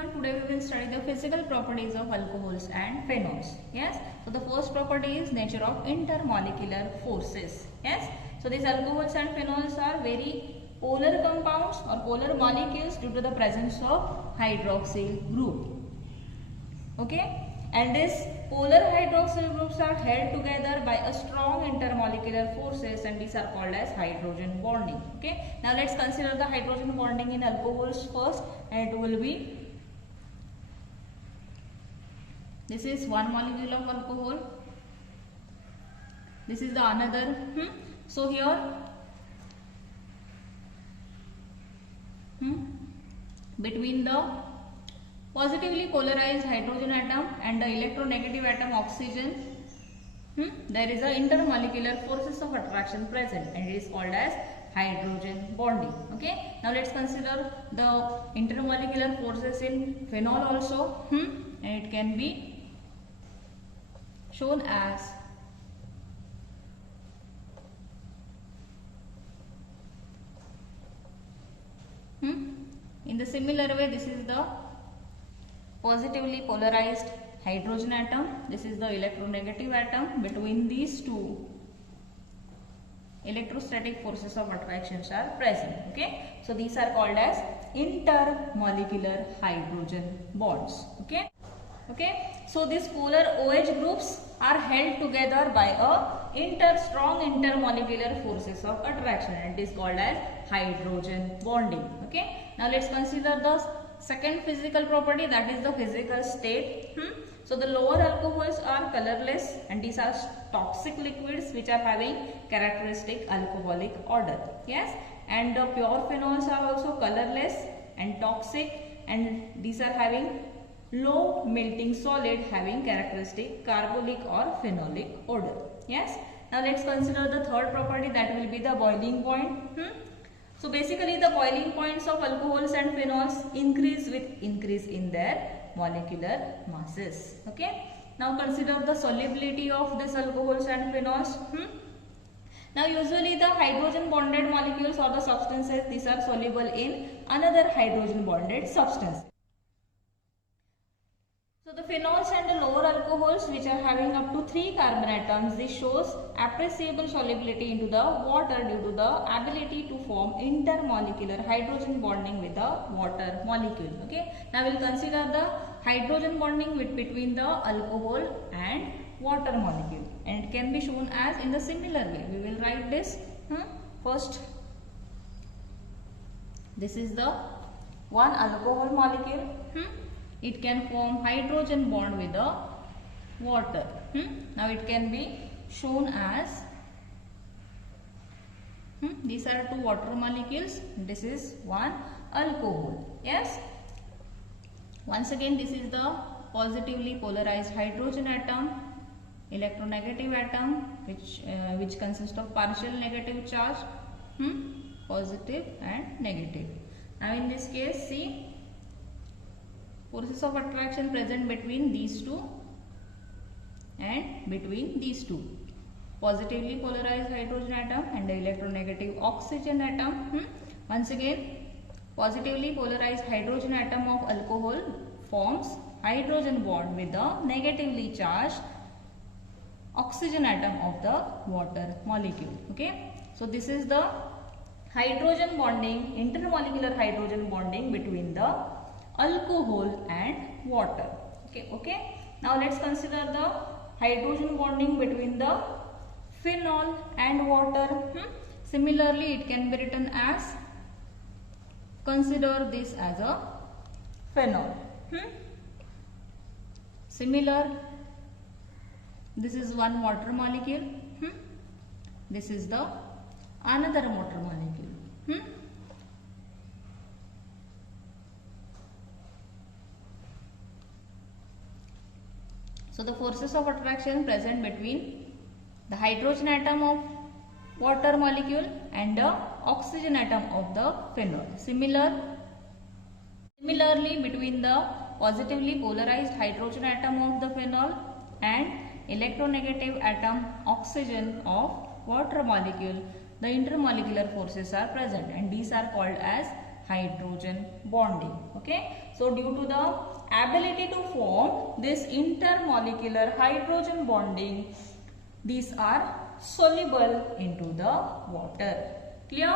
everyone, today we will study the physical properties of alcohols and phenols. Yes, so the first property is nature of intermolecular forces. Yes, so these alcohols and phenols are very polar compounds or polar molecules due to the presence of hydroxyl group. Okay, and these polar hydroxyl groups are held together by a strong intermolecular forces, and these are called as hydrogen bonding. Okay, now let's consider the hydrogen bonding in alcohols first, and it will be, this is one molecule of alcohol, this is the another. So here between the positively polarized hydrogen atom and the electronegative atom oxygen, there is a intermolecular forces of attraction present, and it is called as hydrogen bonding. Okay, now let's consider the intermolecular forces in phenol also, and it can be shown as in the similar way. This is the positively polarized hydrogen atom, this is the electronegative atom. Between these two, electrostatic forces of attractions are present. Okay, so these are called as intermolecular hydrogen bonds. Okay, so these polar OH groups are held together by a strong intermolecular forces of attraction, and it is called as hydrogen bonding. Okay, now let's consider the second physical property, that is the physical state. So the lower alcohols are colorless, and these are toxic liquids which are having characteristic alcoholic odor. Yes, and the pure phenols are also colorless and toxic, and these are having low melting solid having characteristic carbolic or phenolic odor. Yes, now let's consider the third property, that will be the boiling point. So basically the boiling points of alcohols and phenols increase with increase in their molecular masses. Okay, now consider the solubility of these alcohols and phenols. Now usually the hydrogen bonded molecules or the substances, these are soluble in another hydrogen bonded substance. So the phenols and the lower alcohols which are having up to 3 carbon atoms, this shows appreciable solubility into the water due to the ability to form intermolecular hydrogen bonding with the water molecule. Okay, now we will consider the hydrogen bonding between the alcohol and water molecule, and it can be shown as in the similar way. We will write this first. This is the one alcohol molecule. It can form hydrogen bond with the water. Now it can be shown as, these are 2 water molecules, this is one alcohol. Yes, once again this is the positively polarized hydrogen atom, electronegative atom which consists of partial negative charge, positive and negative. Now in this case, see, forces of attraction present between these two and between these two, positively polarized hydrogen atom and the electronegative oxygen atom. Once again, positively polarized hydrogen atom of alcohol forms hydrogen bond with the negatively charged oxygen atom of the water molecule. Okay, so this is the hydrogen bonding, intermolecular hydrogen bonding between the alcohol and water. Okay, now let's consider the hydrogen bonding between the phenol and water. Similarly, it can be written as, consider this as a phenol. Similar, this is one water molecule, this is the another water molecule. So the forces of attraction present between the hydrogen atom of water molecule and the oxygen atom of the phenol. Similarly, between the positively polarized hydrogen atom of the phenol and electronegative atom oxygen of water molecule, the intermolecular forces are present, and these are called as hydrogen bonding. Okay, so due to the ability to form this intermolecular hydrogen bonding, these are soluble into the water. Clear?